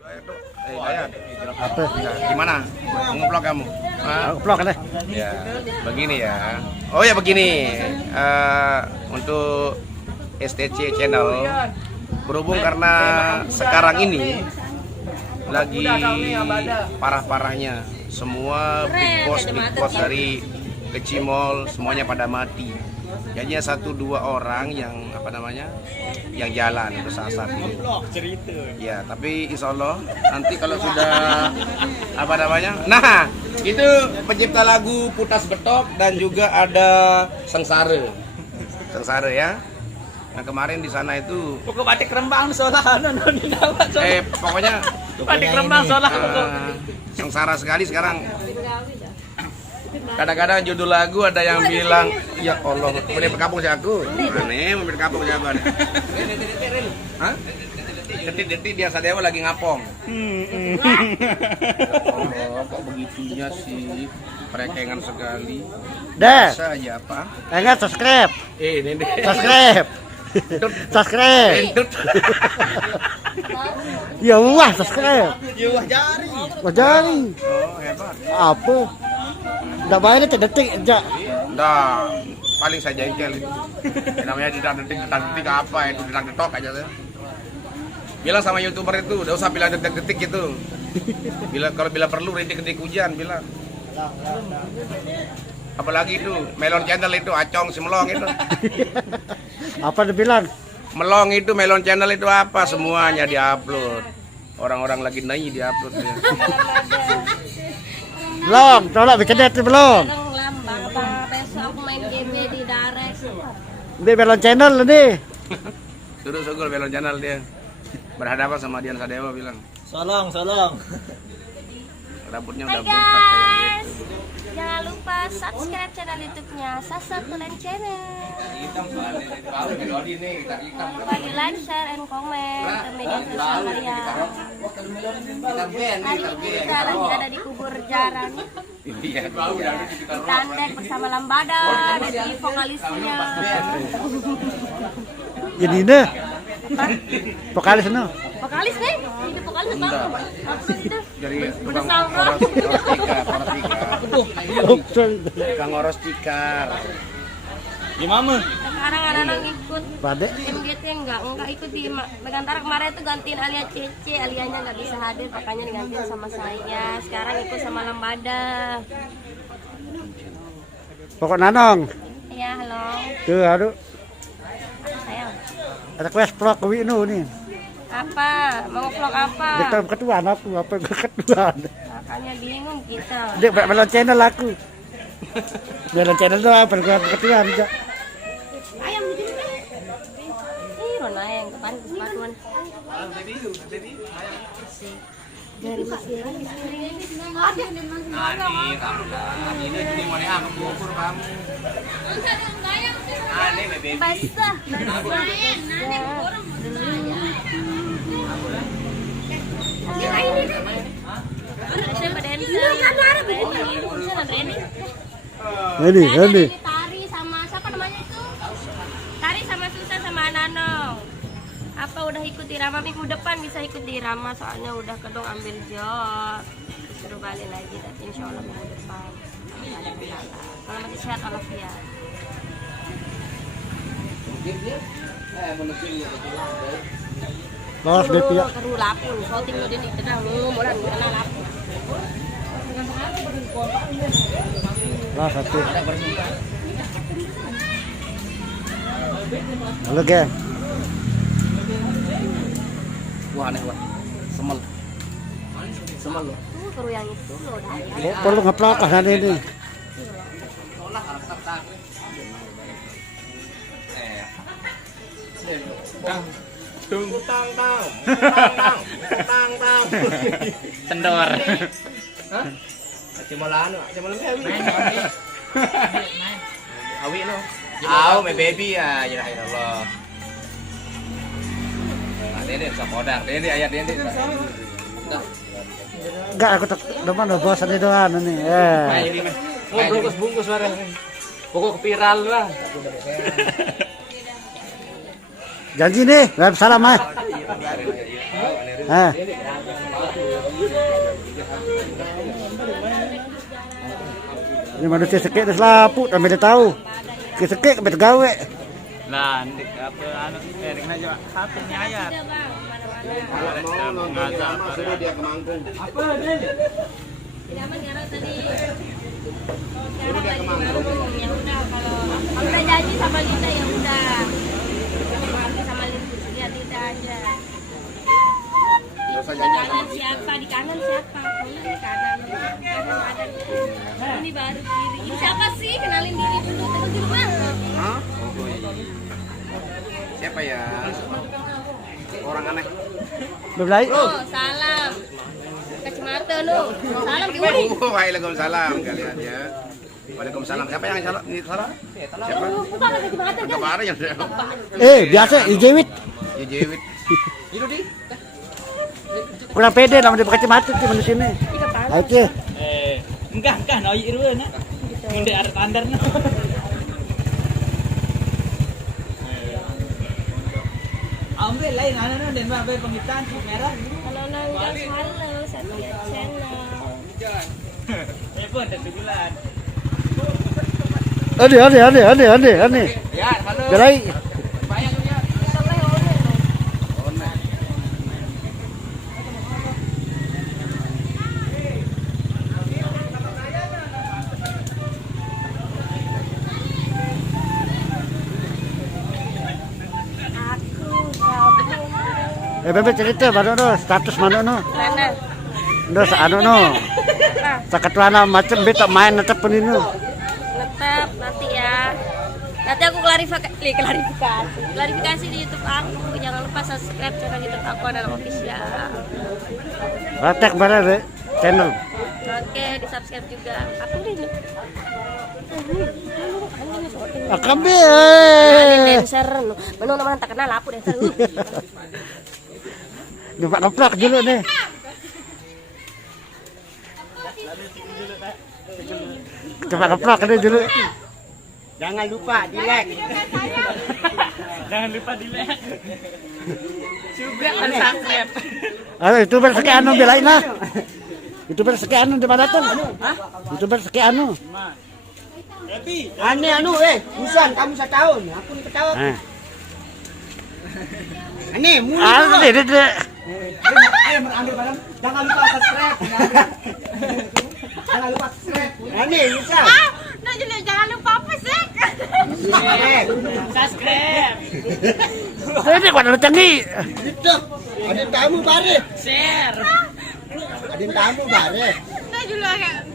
Dayat. Apa? Gimana? Mau ngeblok kamu? Vlog kan? Ya, begini ya. Oh ya begini. Untuk STC Channel berhubung karena sekarang ini lagi parah-parahnya semua big boss dari Kecimol semuanya pada mati. Hanya 1-2 orang yang yang jalan untuk saat ini. Ya, tapi insya Allah nanti kalau sudah nah itu pencipta lagu Putas Betok dan juga ada Sengsara ya. Nah kemarin di sana itu pokok batik Rembang soalnya pokoknya batik Rembang soalnya sengsara sekali sekarang. Kadang-kadang judul lagu ada yang bilang ya Allah mau di kampung si aku aneh mau di kampung si aku hah? Detik-detik dia Sadewa lagi ngapong. Allah kok begitunya sih, perekengan sekali. Dah. Bisa aja apa? Enggak subscribe. Ini Subscribe. Subscribe. Ya wah subscribe. Ya wah jari. Wah jari. Oh hebat. Apa? Udah bayar detik aja. Nah, paling saya jengkel itu. Namanya detik apa itu detok aja tuh. Bilang sama YouTuber itu, udah usah bilang detik-detik gitu. Bila perlu rintik-rintik hujan bilang. Apalagi itu Melon Channel itu acong si melong itu. Apa dibilang? Melong itu Melon Channel itu apa semuanya diupload. Orang-orang lagi naik diupload dia. Belum, tolak bikin net belum. Besok main game di Darex. Ini Melon Channel nih. Suruh sugul Melon Channel dia. Berhadapan sama Dian Sadewa bilang. solong Rambutnya Hai udah botak kayak guys, gitu. jangan lupa subscribe channel YouTube-nya Sasa Tulen Channel. Jangan lupa di like, share, and comment ke media sosial kalian. Hari ini kita lagi ada di kubur jarang. Iya. Di Tandek bersama Lambada dan di vokalisnya. Jadi ini vokalis no. Vokalis nih, itu vokalis apa? Apa itu? Dari tukang Bersama. Tukang oros tikar. gimana Sekarang anak-anak ikut Pade. MGT enggak ikut di Megantara. Kemarin itu gantiin Alia Cece, Alianya nggak bisa hadir makanya digantiin sama saya. Sekarang ikut sama Lambada. Pokok Nanong. Iya, halo. Tuh, aduh. Sayang. Ada quest vlog ke Winu nih. Apa? Mau vlog apa? Kita ketuaan aku, apa ketuaan. Makanya bingung kita. Dia Melon Channel aku. Melon Channel tuh apa ketuaan aja. Ayam di sini. Ih, Rona yang kemarin kesepatuan. Dari Mesir ada Ini jadi mau diangkat bubur kamu. Aneh baby. basah. Ini. Tari sama siapa namanya itu? Tari sama Susan sama Nanong. Apa udah ikut di Rama minggu depan bisa ikut di Rama soalnya udah kedong ambil job. Disuruh balik lagi tapi insya Allah minggu depan. Nggak ada kendala. Kalau masih sehat walafiat. Lolos BP ya. Keru lapun, shooting lo dini tenang mulan kenal lapun. Lah satu. Halo geng. Wah aneh wah. Semel loh. Keru yang itu lo udah. Perlu ngeplak kan ini. cendor Cimolan Awi. Awi no. Aw, my baby ya, ya Allah. Dede sapodar, dede ayat dede. Enggak aku depan udah bosan itu kan ini. mau bungkus bareng pokok viral lah Janji nih, salam ah. Ini manusia sekek dah selaput, ambil dia tahu. Sekek ambil gawe. Lah, ndik apa anu sharing aja Pak. Satunya ayat. Ada bang, mana-mana. Suruh dia ke Mangkung. Tidak mengarah tadi. Suruh dia ke Mangkung. Ya udah kalau udah janji sama Linda ya udah. Sama Linda tidak aja. Di kanan siapa? Di kanan siapa? Kanan di kanan. Kanan ada. Ini baru kiri. Ini siapa sih? Kenalin diri dulu. Terus di rumah. Hah? Siapa ya? Orang aneh. Berbelai. Oh, salam. Kacamata lu. Salam di Uri. Waalaikumsalam kalian ya. Waalaikumsalam. Siapa yang salah? Ini salah? Siapa? Bukan kacamata. Enggak ada yang Biasa ijewit. Jewit. Itu di. Kurang pede nama dia pakai kacamata di mana sini. Tiga panas. Ayo. Enggak noi irweun na. Ngunde arep tandarna. Ambil lain anak dan babe pemitan merah. Kalau nanggas halo, Satya Channel. Ya pun ada bulan. Ade. Ya, halo. Belai. Bebe cerita baru no status mana no? Mana? No sa ano no? Sa katuana macam beta main tetap pun ini. Tetap nanti ya. Nanti aku klarifikasi di YouTube aku. Jangan lupa subscribe channel YouTube aku adalah official. Ratek bara re channel. Oke, di subscribe juga. Aku ini. Akambe. Dancer, benar nama tak kenal aku dancer. Geplak dulu nih. Geplak dulu. Jangan lupa di like. Jangan lupa di like. Juga subscribe. Ayo YouTuber sekian anu belain lah. YouTuber sekian anu di mana tuh? YouTuber sekian anu. Aneh Husan kamu setahun, aku nih ketawa. Aneh, mulu. Dede. Ayo mengambil barang. Jangan lupa subscribe. Jangan lupa subscribe. Aneh, Husan. Nah, jangan lupa apa sih? Subscribe. Dede kok ada canggih. Itu. Ada tamu bare. Share. Ada tamu bare. Nah, juga kayak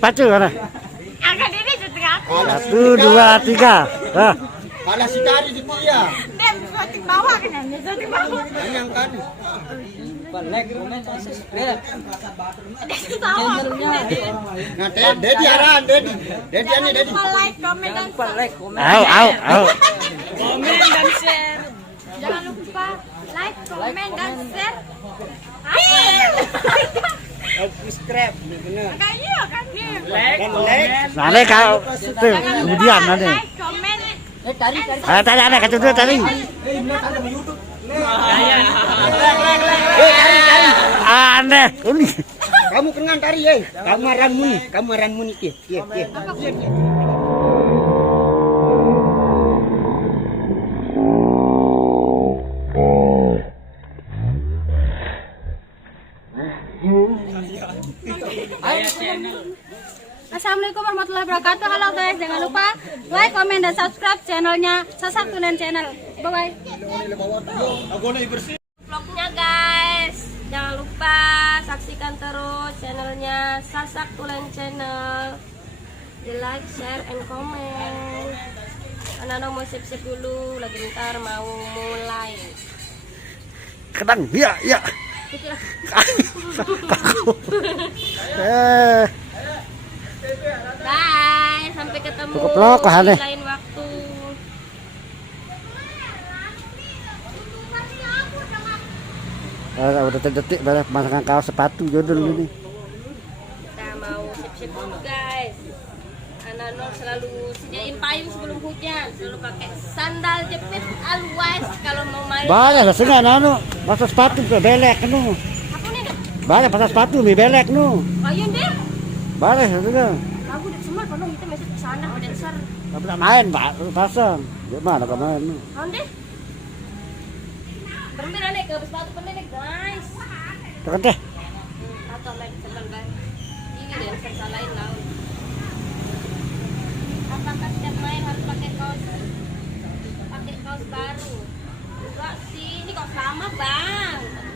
Pacu mana? akan ini syuting aku. 1, 2, 3. Nah. Kalau si Tari di dia. Dan syuting bawah kan, syuting bawah. Yang kan. Like, comment, dan subscribe. Nah, Dedi arahan, Dedi. Dedi aneh, Dedi. Like, comment, dan Like, comment. Au. Komen dan share. jangan lupa like, comment, dan share. Subscribe, benar. Kayaknya kan dia. Like, Dan comment. Nanti kau tuh kemudian nanti. Like, comment. Tanya kacau dulu tadi. Like. Aneh. Kamu kengan Tari, Kamaranmu nih, Iya. Assalamualaikum warahmatullahi wabarakatuh. Halo guys, jangan lupa like, comment, dan subscribe channelnya Sasak Tunen Channel. Bye bye. Vlognya guys, jangan lupa saksikan terus channelnya Sasak Tulen Channel. Di like, share, and comment. Anak-anak mau siap-siap dulu, lagi ntar mau mulai. Kedang, ya. Bye, sampai ketemu Cukup loh, kok aneh. di lain waktu. Udah detik banyak pasangkan kaos sepatu jodol ini. Kita mau siap-siap dulu guys. Anak-anak selalu sediain payung sebelum hujan, selalu pakai sandal jepit always kalau mau main. Banyak lah sengaja anu, masa sepatu ke belek anu. Apa nih? Balik pasang sepatu, mi belek nu. Ayun deh. Balik itu dah. Lagu udah semua kono kita mesej ke sana udah besar. Tapi tak main, Pak. Pasang. Gimana kau main nu? Kawan deh. Bermira nih ke sepatu pendek guys. Tekan teh. Atau lagi teman guys. Ini deh salahin laut. Apakah setiap main harus pakai kaos baru? Enggak sih, ini kaos lama bang.